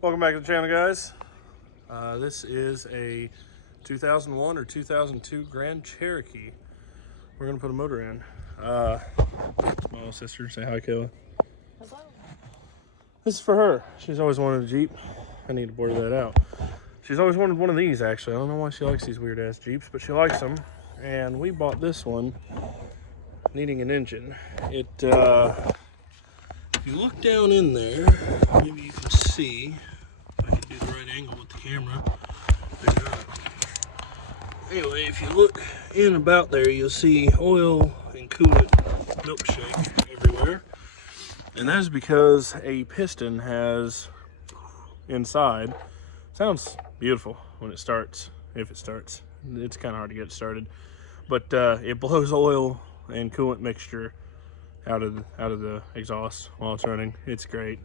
Welcome back to the channel, guys. This is a 2001 or 2002 Grand Cherokee. We're gonna put a motor in. My little sister, say hi, Kayla. Hello. This is for her. She's always wanted a Jeep. I need to border that out. She's always wanted one of these, actually. I don't know why she likes these weird ass Jeeps, but she likes them. And we bought this one needing an engine. If you look down in there, maybe you can see. I can do the right angle with the camera. Anyway, if you look in about there, you'll see oil and coolant milkshake everywhere. And that is because a piston has inside. Sounds beautiful when it starts, if it starts. It's kind of hard to get started. But it blows oil and coolant mixture out of the exhaust while it's running. It's great.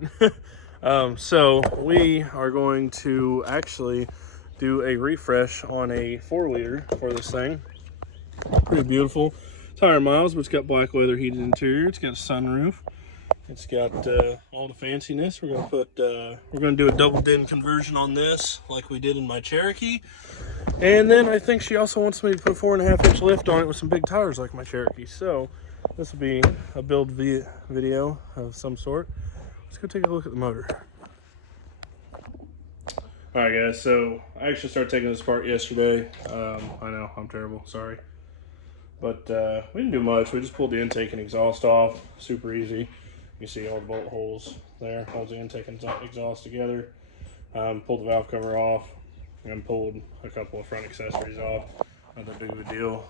So we are going to actually do a refresh on a 4-liter for this thing. Pretty beautiful tire miles, but it's got black leather heated interior. It's got a sunroof. It's got all the fanciness. We're gonna do a double din conversion on this, like we did in my Cherokee. And then I think she also wants me to put a 4.5-inch lift on it with some big tires like my Cherokee. So this will be a build video of some sort. Let's go take a look at the motor. All right, guys, so I actually started taking this apart yesterday. I know, I'm terrible, sorry. But we didn't do much. We just pulled the intake and exhaust off, super easy. You see all the bolt holes there, holds the intake and exhaust together. Pulled the valve cover off and pulled a couple of front accessories off. Not that big of a deal.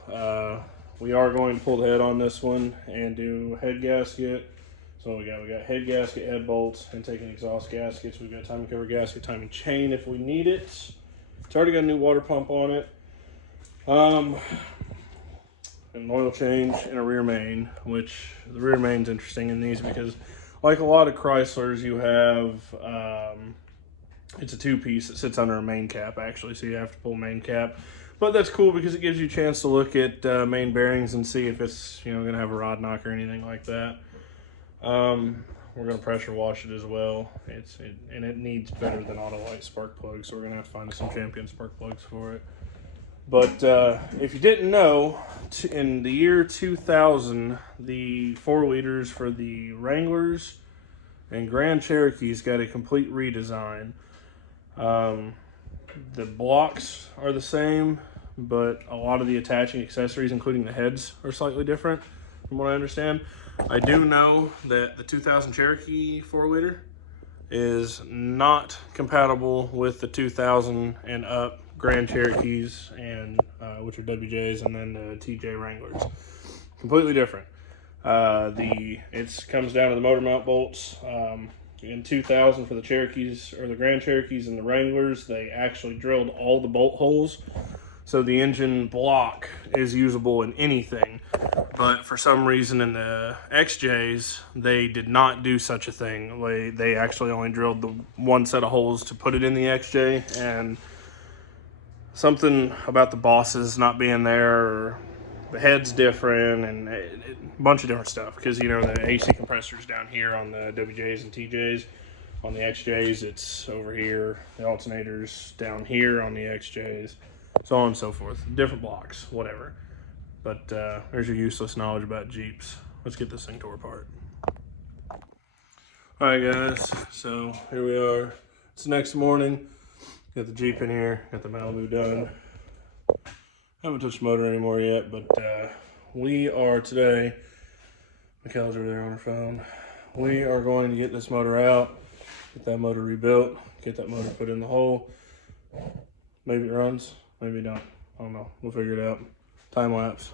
We are going to pull the head on this one and do head gasket. So we got head gasket, head bolts, intake and exhaust gaskets. We've got timing cover gasket, timing chain if we need it. It's already got a new water pump on it. An oil change and a rear main, which the rear main's interesting in these because like a lot of Chryslers, you have, it's a 2-piece that sits under a main cap actually, so you have to pull main cap. But that's cool because it gives you a chance to look at main bearings and see if it's, gonna have a rod knock or anything like that. We're gonna pressure wash it as well. And it needs better than Autolite spark plugs, so we're gonna have to find some Champion spark plugs for it. But if you didn't know, in the year 2000, the 4-liters for the Wranglers and Grand Cherokees got a complete redesign. The blocks are the same, but a lot of the attaching accessories, including the heads, are slightly different from what I understand. I do know that the 2000 Cherokee 4-liter is not compatible with the 2000 and up Grand Cherokees, and which are WJs, and then the TJ Wranglers. Completely different. It comes down to the motor mount bolts. In 2000 for the Cherokees, or the Grand Cherokees and the Wranglers, they actually drilled all the bolt holes. So the engine block is usable in anything. But for some reason in the XJs, they did not do such a thing. They actually only drilled the one set of holes to put it in the XJ, and something about the bosses not being there, or the head's different, and a bunch of different stuff. Because, the AC compressor's down here on the WJs and TJs. On the XJs, it's over here. The alternator's down here on the XJs. So on and so forth. Different blocks, whatever. But there's your useless knowledge about Jeeps. Let's get this thing tore apart. Alright guys, so here we are. It's the next morning. Got the Jeep in here, got the Malibu done. Haven't touched the motor anymore yet, but we are today, Mikhail's over there on her phone. We are going to get this motor out, get that motor rebuilt, get that motor put in the hole. Maybe it runs, maybe it don't. I don't know, we'll figure it out. Time lapse.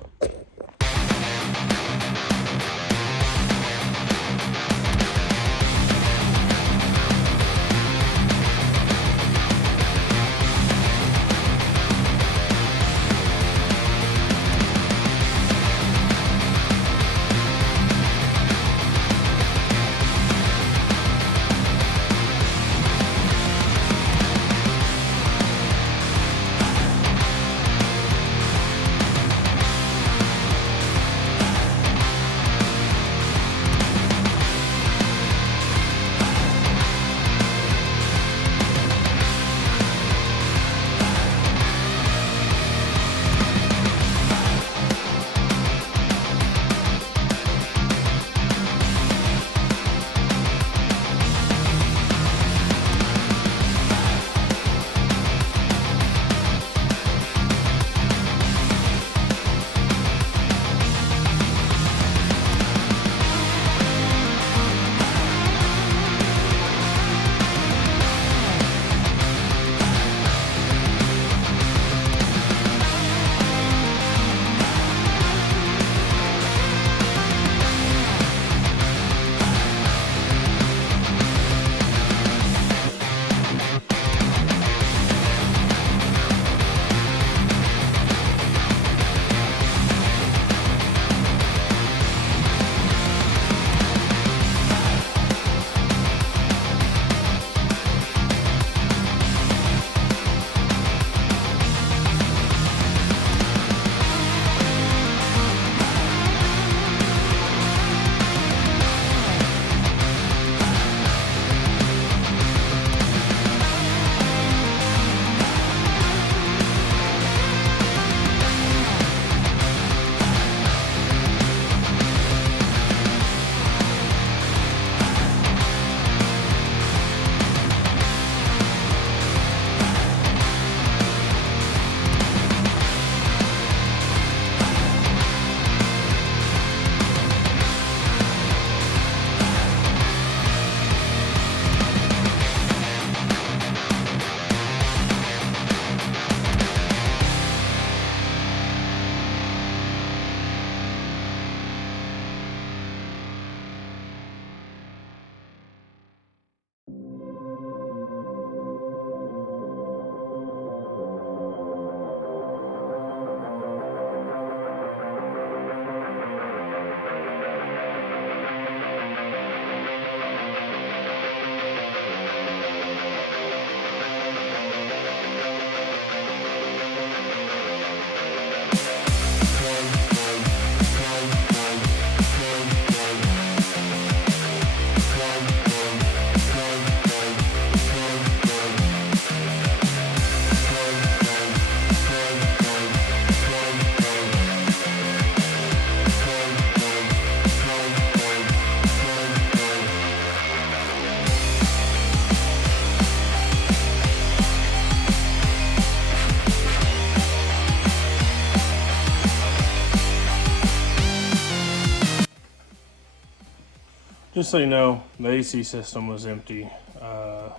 Just so you know, the AC system was empty. I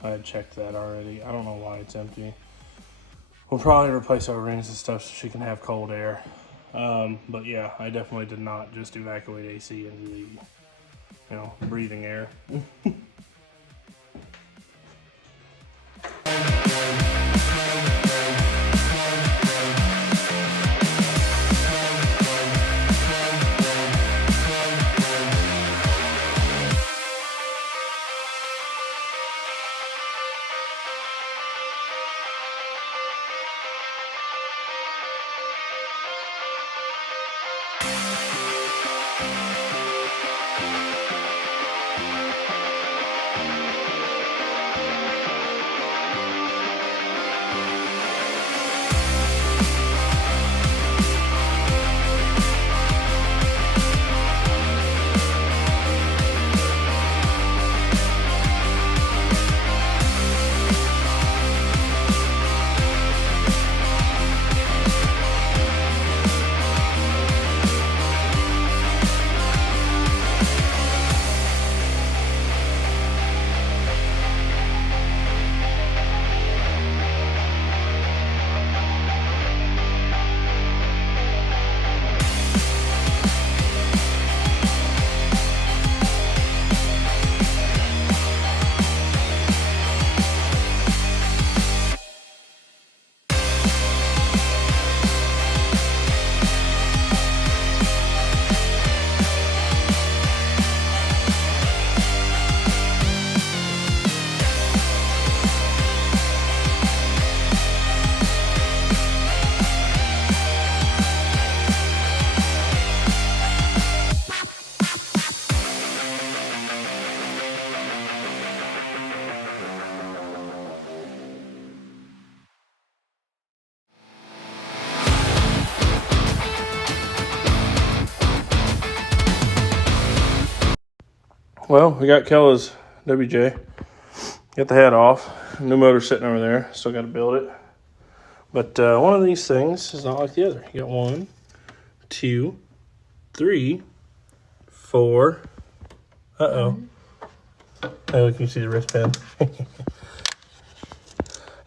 had checked that already. I don't know why it's empty. We'll probably replace our rings and stuff so she can have cold air. But yeah, I definitely did not just evacuate AC into the, breathing air. Well, we got Kella's WJ. Got the head off. New motor sitting over there. Still got to build it. But one of these things is not like the other. You got 1, 2, 3, 4. Uh-oh. Hey, look, you see the wristband.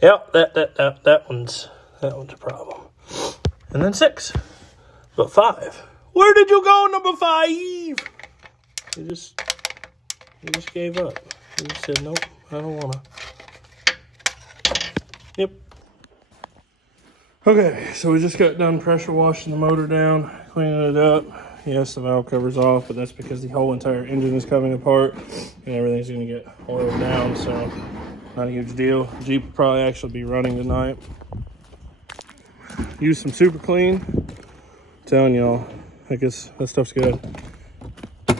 Yep, that one's a problem. And then 6. But 5. Where did you go, number 5? You just gave up. You just said, nope, I don't want to. Yep. Okay, so we just got done pressure washing the motor down, cleaning it up. Yes, the valve cover's off, but that's because the whole entire engine is coming apart and everything's going to get oiled down, so not a huge deal. Jeep will probably actually be running tonight. Use some super clean. I'm telling y'all, that stuff's good.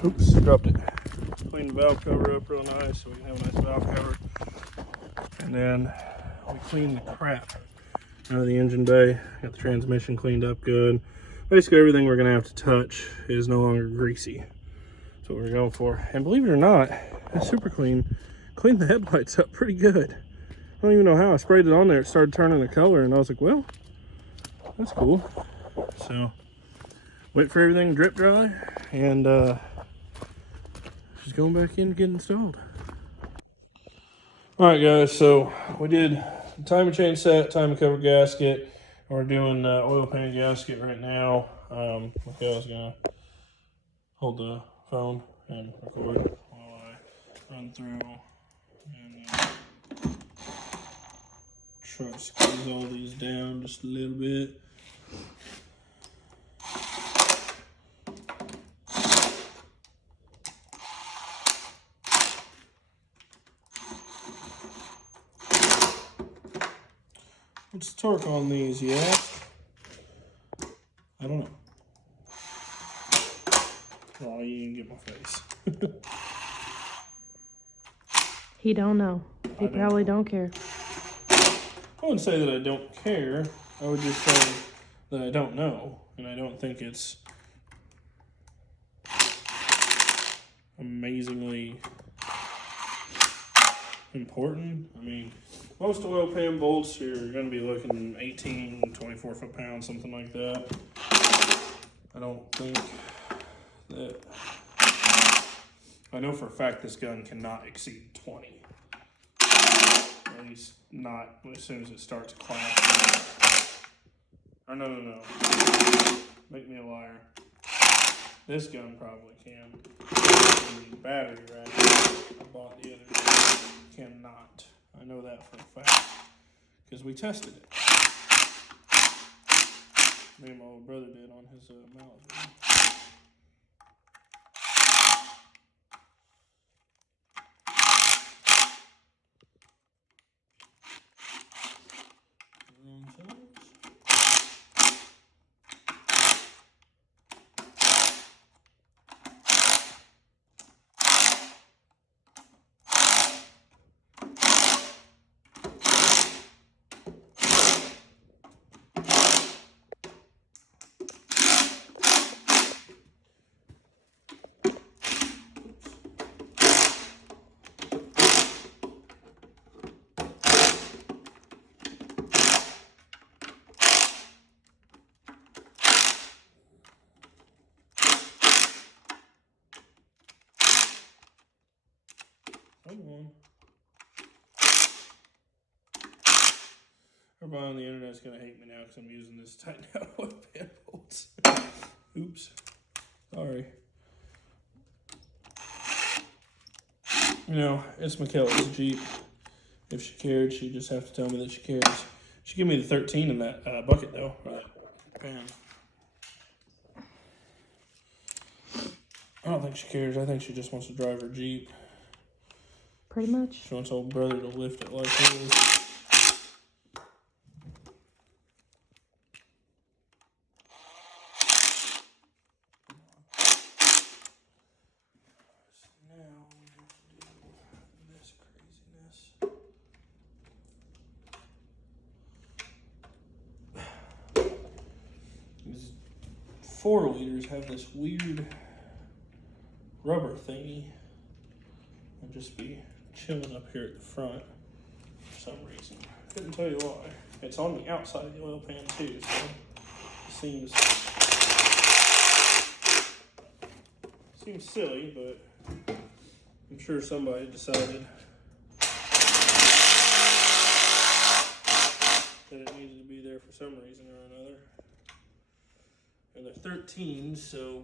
Oops, dropped it. Clean the valve cover up real nice so we can have a nice valve cover. And then we clean the crap out of the engine bay. Got the transmission cleaned up good. Basically everything we're gonna have to touch is no longer greasy. That's what we're going for. And believe it or not, that super cleaned the headlights up pretty good. I don't even know how. I sprayed it on there, it started turning the color, and I was like, well, that's cool. So wait for everything to drip dry, and she's going back in to get installed. All right, guys, so we did timing chain set, timing cover gasket. We're doing oil pan gasket right now. Michaela's gonna hold the phone and record while I run through and try to squeeze all these down just a little bit. What's the torque on these, yeah? I don't know. Oh, you didn't get my face. He don't know. He probably don't care. I wouldn't say that I don't care. I would just say that I don't know. And I don't think it's amazingly important. I mean, most oil pan bolts, you're going to be looking 18, 24 foot-pounds, something like that. I don't think that I know for a fact this gun cannot exceed 20. At least not as soon as it starts clapping. Or no. Make me a liar. This gun probably can. The battery rack I bought the other day cannot. I know that for a fact. Because we tested it. Me and my old brother did on his Mauser. Come on. Everybody on the internet's gonna hate me now because I'm using this tighten out oil pan bolts. Oops. Sorry. You know, it's Michaela's Jeep. If she cared, she'd just have to tell me that she cares. She give me the 13 in that bucket though, or that pan. I don't think she cares. I think she just wants to drive her Jeep. Pretty much. She wants old brother to lift it like this. These 4-liters have this weird rubber thingy. I'll just be chilling up here at the front for some reason. Couldn't tell you why. It's on the outside of the oil pan too, so it seems silly, but I'm sure somebody decided that it needed to be there for some reason or another. And they're 13s, so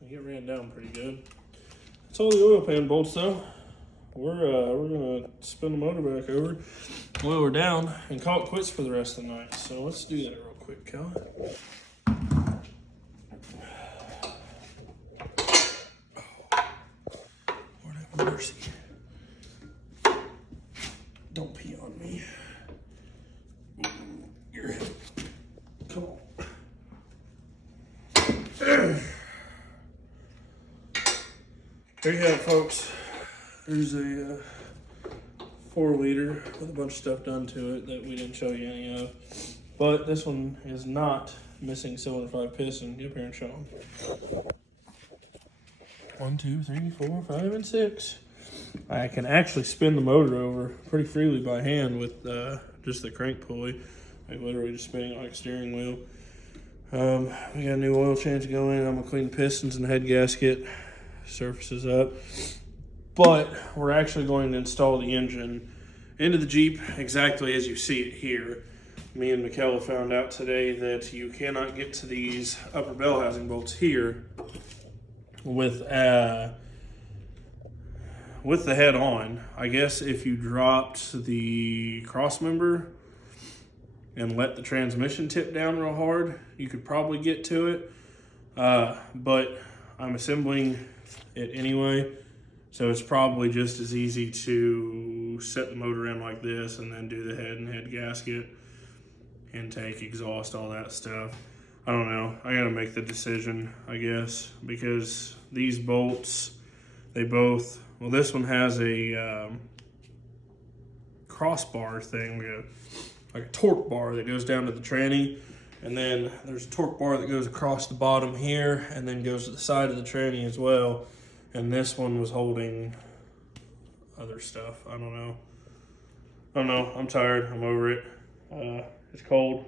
they get ran down pretty good. That's all the oil pan bolts though. We're gonna spin the motor back over, oil her down, and call it quits for the rest of the night. So let's do that real quick, Cal. Lord have mercy. Don't pee on me. Your head. Come on. There you have it, folks. There's a 4-liter with a bunch of stuff done to it that we didn't show you any of. But this one is not missing cylinder 5 piston. Get up here and show them. 1, 2, 3, 4, 5, and 6. I can actually spin the motor over pretty freely by hand with just the crank pulley. Like literally just spinning like a steering wheel. We got a new oil change going. I'm gonna clean the pistons and the head gasket. Surfaces up. But we're actually going to install the engine into the Jeep exactly as you see it here. Me and Michaela found out today that you cannot get to these upper bell housing bolts here with the head on. I guess if you dropped the cross member and let the transmission tip down real hard, you could probably get to it. But I'm assembling it anyway. So it's probably just as easy to set the motor in like this and then do the head and head gasket, intake, exhaust, all that stuff. I don't know. I gotta make the decision, I guess, because these bolts, they both, well, this one has a crossbar thing, like a torque bar that goes down to the tranny. And then there's a torque bar that goes across the bottom here and then goes to the side of the tranny as well. And this one was holding other stuff. I don't know. I'm tired. I'm over it. It's cold.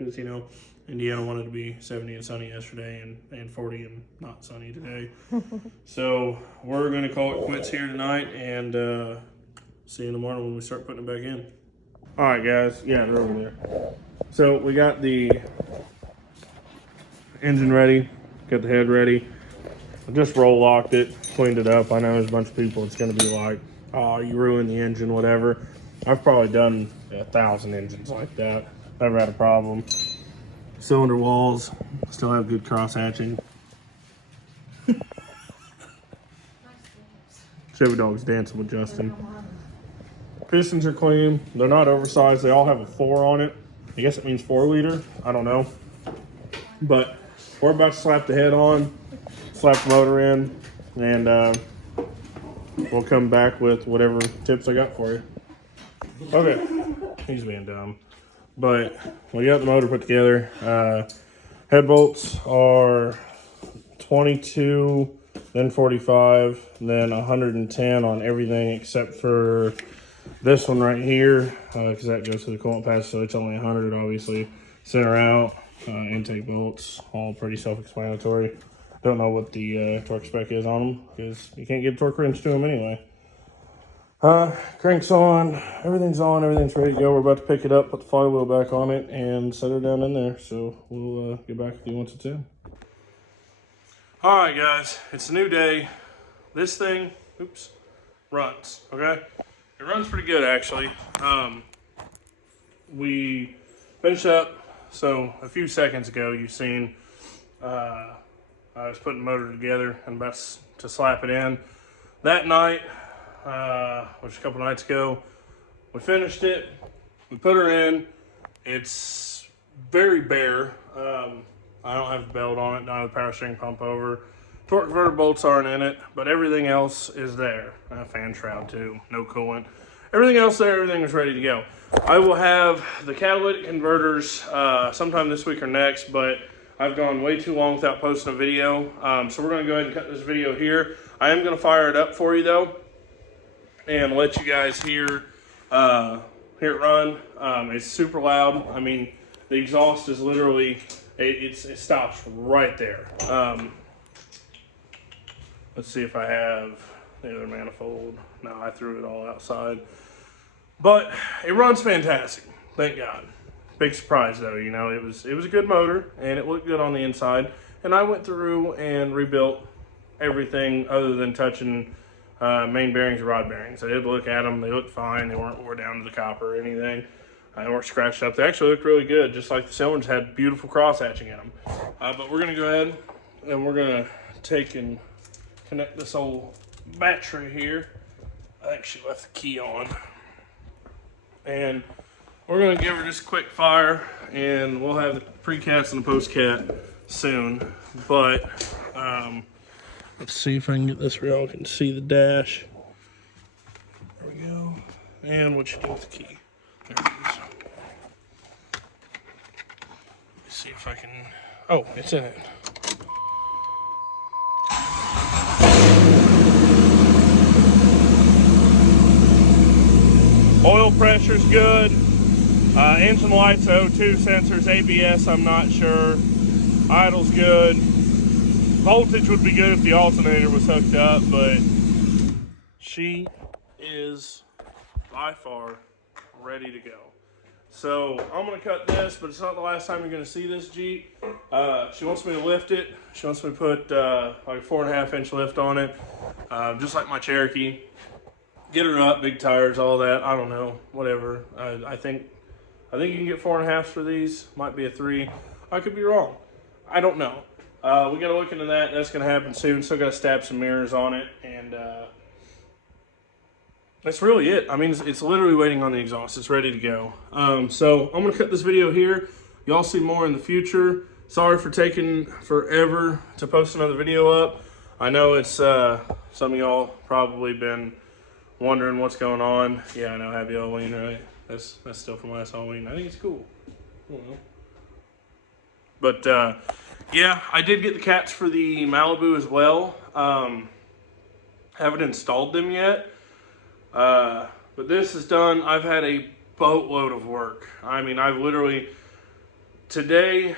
because, you know, Indiana wanted to be 70 and sunny yesterday and 40 and not sunny today. So we're going to call it quits here tonight and see you in the morning when we start putting it back in. All right, guys. Yeah, they're over there. So we got the engine ready, got the head ready. I just roll locked it, cleaned it up. I know there's a bunch of people it's going to be like, oh, you ruined the engine, whatever. I've probably done 1,000 engines like that. Never had a problem. Cylinder walls still have good cross hatching. Chevy Dog's dancing with Justin. Pistons are clean. They're not oversized. They all have a 4 on it. I guess it means 4 liter. I don't know. But we're about to slap the head on, slap the motor in, and we'll come back with whatever tips I got for you. Okay, he's being dumb. But we got the motor put together. Head bolts are 22, then 45, then 110 on everything except for this one right here, because that goes to the coolant patch, so it's only 100, obviously. Center out, intake bolts, all pretty self-explanatory. Don't know what the torque spec is on them, because you can't get a torque wrench to them anyway. Crank's on, everything's ready to go. We're about to pick it up, put the flywheel back on it, and set her down in there. So we'll get back with you once it's in. All right, guys, it's a new day. This thing, runs, okay? It runs pretty good, actually. We finished up, so a few seconds ago, you've seen I was putting the motor together and about to slap it in. That night, which was a couple nights ago, we finished it, we put her in. It's very bare. I don't have the belt on it, don't have the power steering pump over. Torque converter bolts aren't in it, but everything else is there. Fan shroud too, no coolant. Everything else there, everything is ready to go. I will have the catalytic converters sometime this week or next, but I've gone way too long without posting a video. So we're gonna go ahead and cut this video here. I am gonna fire it up for you though, and let you guys hear it run. It's super loud. I mean, the exhaust is literally, it stops right there. Let's see if I have the other manifold. No, I threw it all outside. But it runs fantastic, thank God. Big surprise though, you know, it was a good motor and it looked good on the inside. And I went through and rebuilt everything other than touching main bearings and rod bearings. I did look at them, they looked fine. They weren't wore down to the copper or anything. They weren't scratched up. They actually looked really good, just like the cylinders had beautiful cross hatching in them. But we're gonna go ahead and we're gonna take and connect this old battery here. I think she left the key on. And we're gonna give her just a quick fire and we'll have the pre-cats and the post-cat soon. But let's see if I can get this where y'all can see the dash. There we go. And what you do with the key. There it is. Let's see if I can, oh, it's in it. Oil pressure's good. Engine light's O2 sensors, ABS I'm not sure. Idle's good. Voltage would be good if the alternator was hooked up, but she is by far ready to go. So I'm gonna cut this, but it's not the last time you're gonna see this Jeep. She wants me to lift it. She wants me to put like a 4.5 inch lift on it, just like my Cherokee. Get her up, big tires, all that. I don't know, whatever. I think you can get 4.5s for these. Might be a 3. I could be wrong. I don't know. We gotta look into that. That's gonna happen soon. Still gotta stab some mirrors on it, and that's really it. I mean, it's literally waiting on the exhaust. It's ready to go. So I'm gonna cut this video here. Y'all see more in the future. Sorry for taking forever to post another video up. I know it's some of y'all probably been wondering what's going on. Yeah, I know. Happy Halloween, right? That's still from last Halloween. I think it's cool. I don't know. But yeah, I did get the cats for the Malibu as well. Haven't installed them yet. But this is done. I've had a boatload of work. I mean, I've literally Yesterday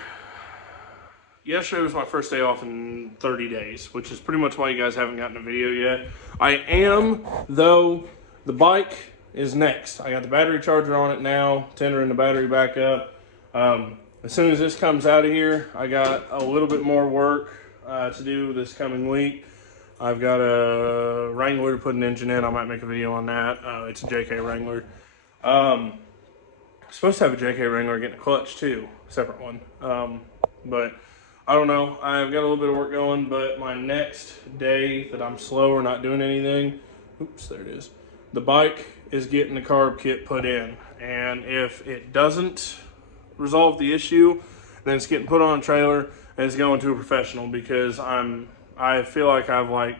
was my first day off in 30 days, which is pretty much why you guys haven't gotten a video yet. I am, though, the bike is next. I got the battery charger on it now, tendering the battery back up. As soon as this comes out of here, I got a little bit more work to do this coming week. I've got a Wrangler to put an engine in. I might make a video on that. It's a JK Wrangler. I'm supposed to have a JK Wrangler getting a clutch too, separate one. But I don't know. I've got a little bit of work going, but my next day that I'm slow or not doing anything, oops, there it is. The bike is getting the carb kit put in. And if it doesn't resolve the issue, then it's getting put on a trailer and it's going to a professional, because I feel like I've like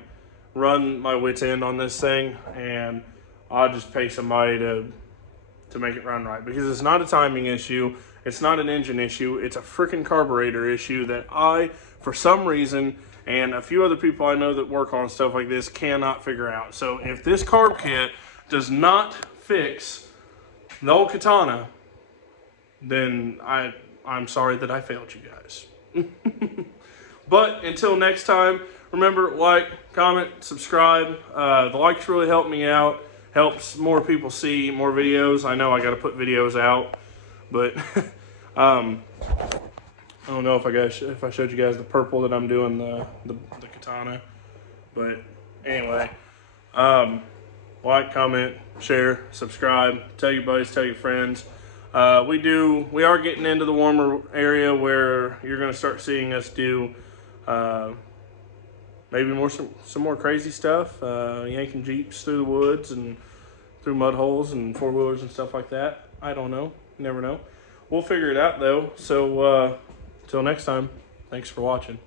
run my wits end on this thing, and I'll just pay somebody to make it run right, because it's not a timing issue. It's not an engine issue. It's a freaking carburetor issue that I, for some reason, and a few other people I know that work on stuff like this, cannot figure out. So if this carb kit does not fix the old Katana, then I'm sorry that I failed you guys. But until next time, remember, like, comment, subscribe. The likes really help me out. Helps more people see more videos. I know I got to put videos out, but I don't know if I showed you guys the purple that I'm doing the Katana. But anyway, like, comment, share, subscribe, tell your buddies, tell your friends. We are getting into the warmer area where you're going to start seeing us do maybe some more crazy stuff, yanking Jeeps through the woods and through mud holes and four-wheelers and stuff like that. I don't know. You never know. We'll figure it out, though. So, till next time, thanks for watching.